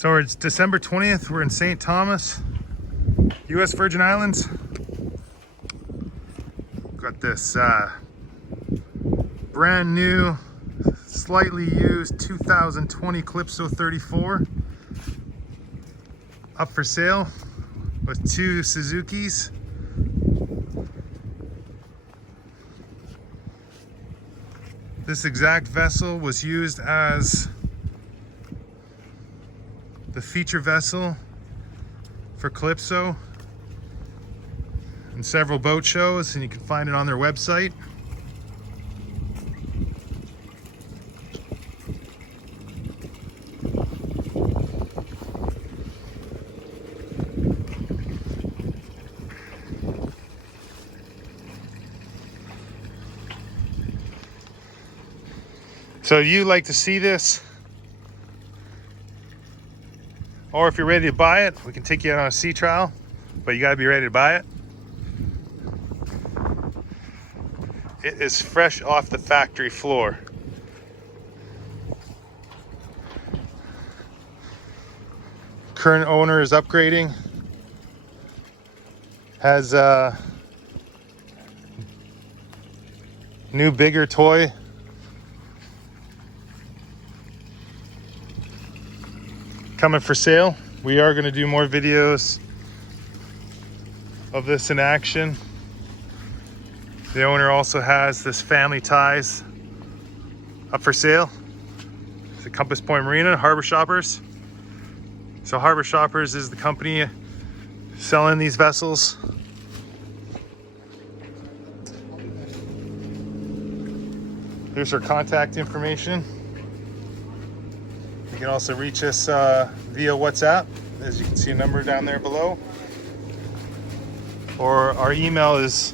So it's December 20th. We're in St. Thomas, U.S. Virgin Islands. Got this brand new, slightly used 2020 Calypso 34 up for sale with 2 Suzukis. This exact vessel was used as the feature vessel for Calypso in several boat shows, and you can find it on their website. So you like to see this, or if you're ready to buy it, we can take you on a sea trial, but you got to be ready to buy it. It is fresh off the factory floor. Current owner is upgrading, has a new bigger toy coming for sale. We are going to do more videos of this in action. The owner also has this family ties up for sale. It's at Compass Point Marina, Harbor Shoppers. So Harbor Shoppers is the company selling these vessels. Here's our contact information. You can also reach us via WhatsApp, as you can see a number down there below. Or our email is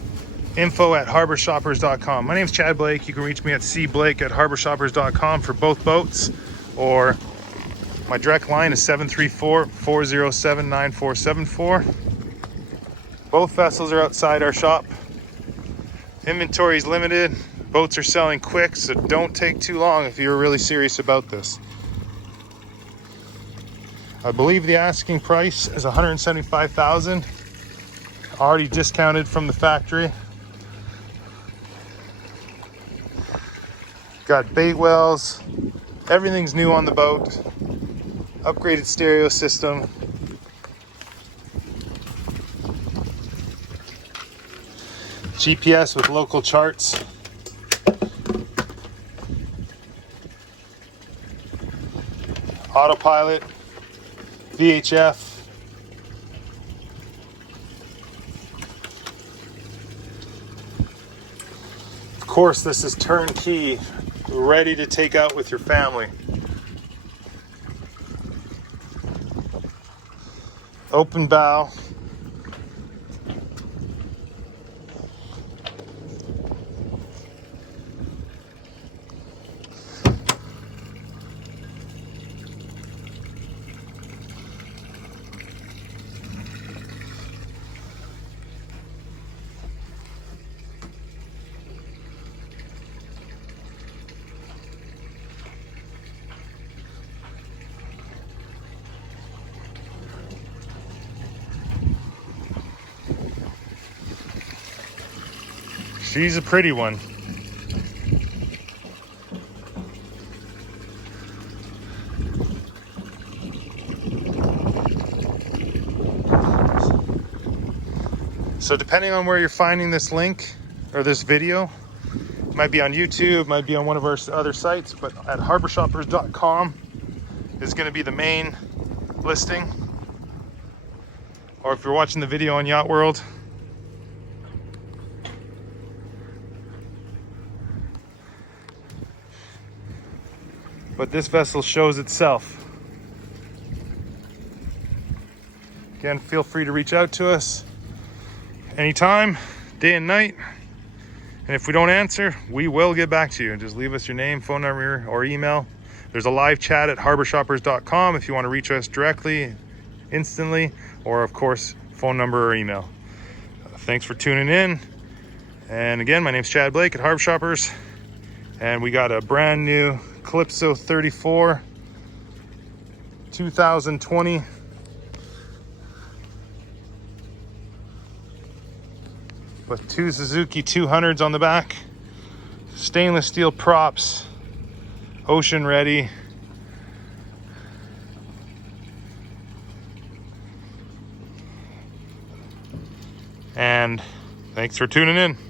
info@harborshoppers.com. My name is Chad Blake. You can reach me at cblake@harborshoppers.com for both boats, or my direct line is 734-407-9474. Both vessels are outside our shop. Inventory is limited. Boats are selling quick, so don't take too long if you're really serious about this. I believe the asking price is $175,000, already discounted from the factory. Got baitwells, everything's new on the boat, upgraded stereo system. GPS with local charts. Autopilot. VHF. Of course, this is turnkey, ready to take out with your family. Open bow. She's a pretty one. So depending on where you're finding this link or this video, it might be on YouTube, might be on one of our other sites, but at harborshoppers.com is going to be the main listing. Or if you're watching the video on Yacht World, but this vessel shows itself. Again, feel free to reach out to us anytime, day and night. And if we don't answer, we will get back to you. Just leave us your name, phone number, or email. There's a live chat at harborshoppers.com if you want to reach us directly, instantly, or of course, phone number or email. Thanks for tuning in. And again, my name's Chad Blake at Harbor Shoppers, and we got a brand new Calypso 34 2020. With 2 Suzuki 200s on the back. Stainless steel props. Ocean ready. And thanks for tuning in.